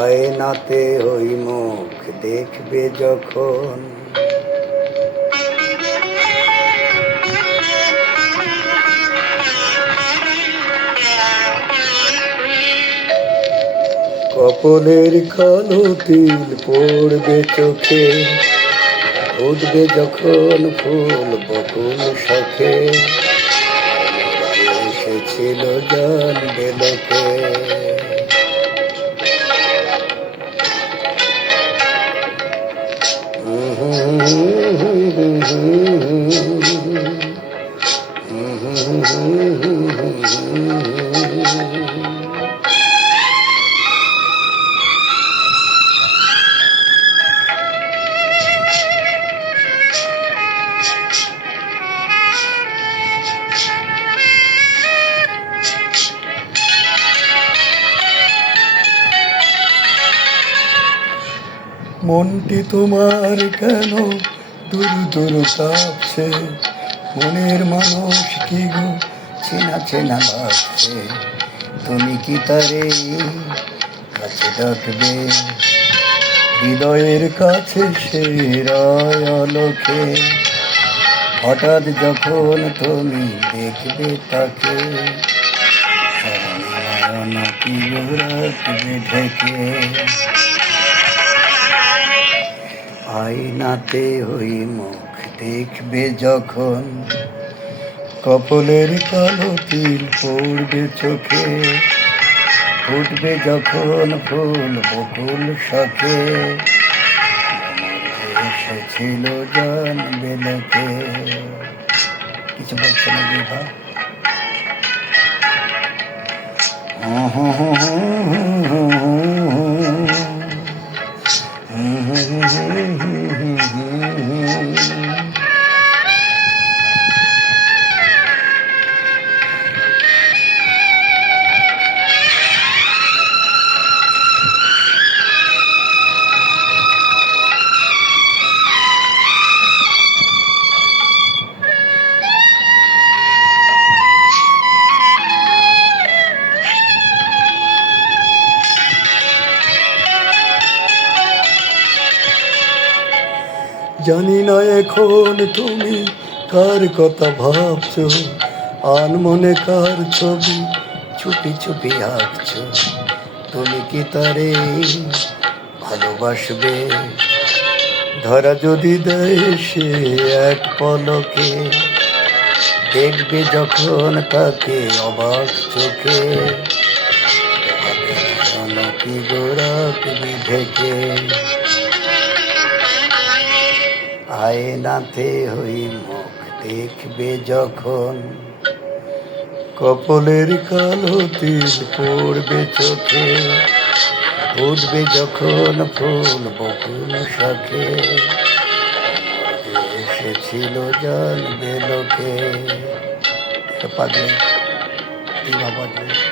আয়নাতে ওই মুখ দেখবে যখন, কপলের কালো তিল পড়বে চোখে, উঠবে যখন ফুল বকুল শাখে, এসেছিল জানবে লোকে। মনটি তোমার কেন দূর দূর কাঁপছে, মনের মানুষ কি গো চেনা চেনা লাগছে, তুমি কি তারে কাছে ডাকবে, হৃদয়ের কাছে সে রায় আলোকে, হঠাৎ যখন তুমি দেখবে তাকে, নাকি রাখবে ঢেকে। আয়নাতে ওই মুখ দেখবে যখন, কপলের কালো তিল পড়বে চোখে, ফুটবে যখন ফুল বকুল শাখে, এসেছিল জানবে লোকে। কিছু বলছে না বিভা? জানি না এখন তুমি কার কথা ভাবছো, আনমনে কার ছবি চুপি চুপি আঁকছো, তুমি কি তারে ভালোবাসবে, ধরা যদি দেয় সে এক পলকে, দেখবে যখন তাকে অবাক চোখে, নাকি গোরাকবি ঢেকে। আয়নাতে ওই মুখ দেখবে যখন, কপলের কালো তিল পড়বে চোখে, উঠবে যখন ফুল বকুল শাখে, এসেছিল জানবে লোকে। পাগলে দিবা পাগলে।